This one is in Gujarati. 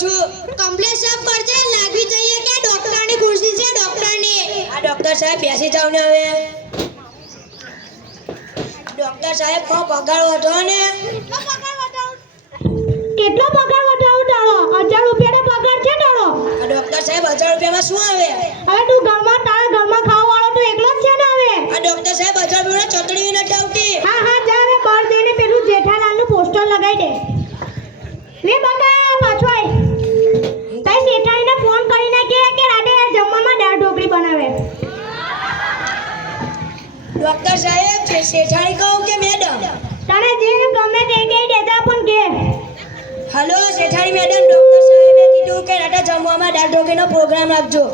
છું. કમ્પ્લેટ સાફ કરજે લાગવી જોઈએ કે ડોક્ટરની ખુરશી છે ડોક્ટરની. આ ડોક્ટર સાહેબ બેસી જાવ ને હવે. ડોક્ટર સાહેબ કો પગાર વધો ને. કેટલો પગાર વધારો તારો 1000 રૂપિયાનો પગાર છે તારો. આ ડોક્ટર સાહેબ 1000 રૂપિયામાં શું આવે? હવે તું ઘરમાં તારા ઘરમાં ખાવા વાળો તો એકલો જ છે ને હવે. આ ડોક્ટર સાહેબ 1000 રૂપિયાની ચટણી નથી આવતી. હા હા જા હવે બહાર જઈને પેલું જેઠાલાલનું પોસ્ટર લગાવી દે. લે બકા પાછો આય. તાઈ શેઠાણીને ફોન કરીને કહે કે રાતે જમવામાં દાળ ઢોકળી બનાવે. ડોક્ટર સાહેબ શેઠાણી કહું કે મેડમ? તને જે ગમે તે કહી દેતા પણ કે. હલો શેઠાણી મેડમ, ડોક્ટર સાહેબે કીધું કે રાતે જમવામાં દાળ ઢોકળીનો પ્રોગ્રામ રાખજો.